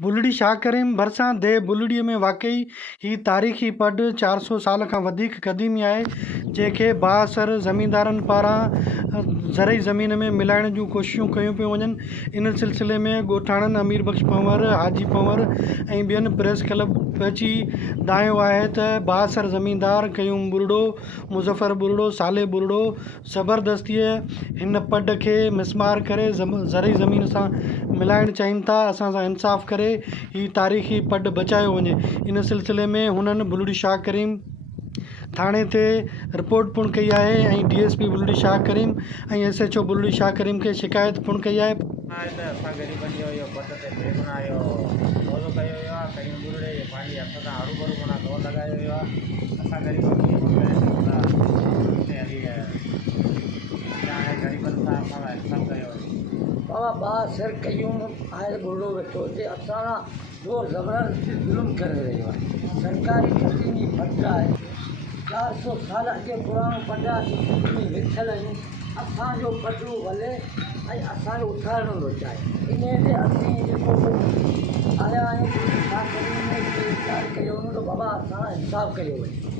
बुलड़ी शाह करीम भरिसां दे बुलड़ीअ में वाक़ई ही तारीख़ी पड 400 साल खां वधीक क़दीमी आहे, जंहिंखे बाअसर ज़मींदारनि पारां ज़रई ज़मीन में मिलाइण जूं कोशिशूं कयूं पियूं वञनि। इन सिलसिले में ॻोठाणनि अमीर बख़्श पंवर, हाजी पंवर ऐं ॿियनि प्रेस क्लब अची दायो आहे त बाअसर ज़मींदार क़यूम बुरड़ो, मुज़फ़र बुरड़ो, साले बुरड़ो ज़बरदस्तीअ हिन पड खे मिसमार करे ज़रई ज़मीन सां मिलाइण चाहिनि था। असां सां इंसाफ़ करे ही तारीख़ी पड बचायो वञे। इन सिलसिले में हुननि बुलड़ी शाह करीम थाणे ते रिपोर्ट पिणु कई आहे ऐं DSP बुलड़ी शाह करीम ऐं SHO बुलड़ी शाह करीम खे शिकायत पिणु कई आहे। बाबा बाअसर क़यूम आहे बुरड़ो वेठो हुते असां जो ज़बरदस्ती ज़ुल्म करे रहियो आहे। सरकारी क़दीमी पड आहे, 400 साल अॻे पुराणो पड आहे, लिखियल आहियूं। असांजो पटू वले ऐं असांजो उथारणो थो चाहे। इन ते असीं जेको आया आहियूं छा कयूं कयो वञे त बाबा असां इंसाफ़ कयो वञे।